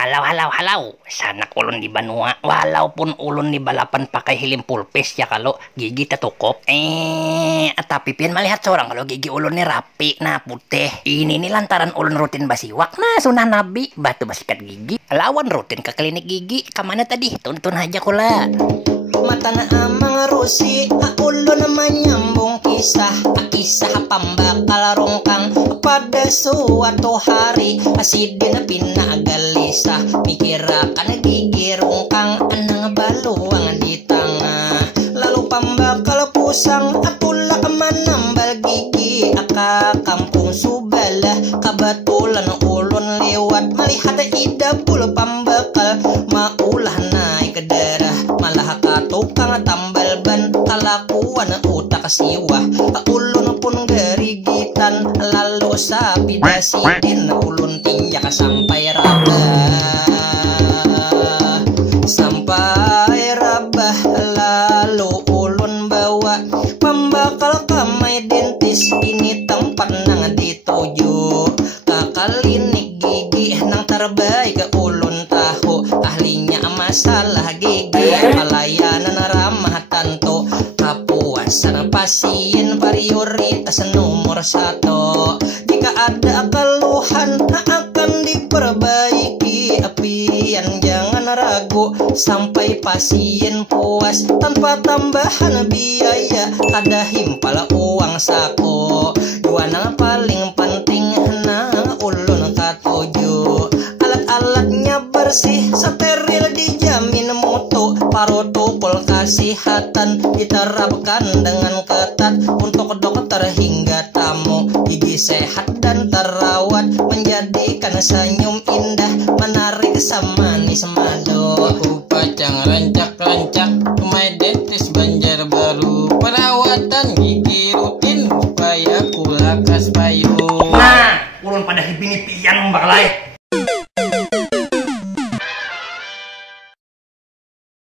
Halau, halau, halau. Sanak ulun di Banua. Walaupun ulun di balapan pakai helm pulpes ya kalau gigi tetukup. Tapi pian melihat seorang kalau gigi ulun ini rapi, nah putih. Ini nih lantaran ulun rutin basiwak. Nah sunah nabi, batu basikat gigi. Lawan rutin ke klinik gigi. Kemana tadi? Tuntun aja kula. Mata na amang rusi, ulo na menyambung kisah pambakal rongkang pada suatu hari asidin pinagalisa mikirakan gigi rongkang anang baluang di tengah lalu pambakal pusang apula manambal gigi aka kampung Subala kabatulan ulun lewat melihat idapul pambakal maulah naik ke darah malah katukang tambal ban kalakuan utak siwah ulun pun gerigitan lalu sapi dasidin ulun tinjak sampai rabah lalu ulun bawa pembakal kamai dentis ini tempat nang dituju kakalinik gigi nang terbaik ulun tahu ahlinya masalah gigi pelayanan ramah tanto kapuasan pasien prioritas nomor 1 jika ada keluhan akan diperbaiki apian jangan ragu sampai pasien puas tanpa tambahan biaya ada himpal uang sako jualan paling penting nang ulun katuju alat-alatnya bersih steril dijamin mutu protokol kesehatan diterapkan dengan ketat untuk dokter hingga tamu gigi sehat dan terawat menjadikan senyum indah menarik semanis madu Upacang rancak-rancak My Dentist Banjarbaru perawatan gigi rutin supaya kulakas payu. Nah ulun pada hibini pian mbak lai.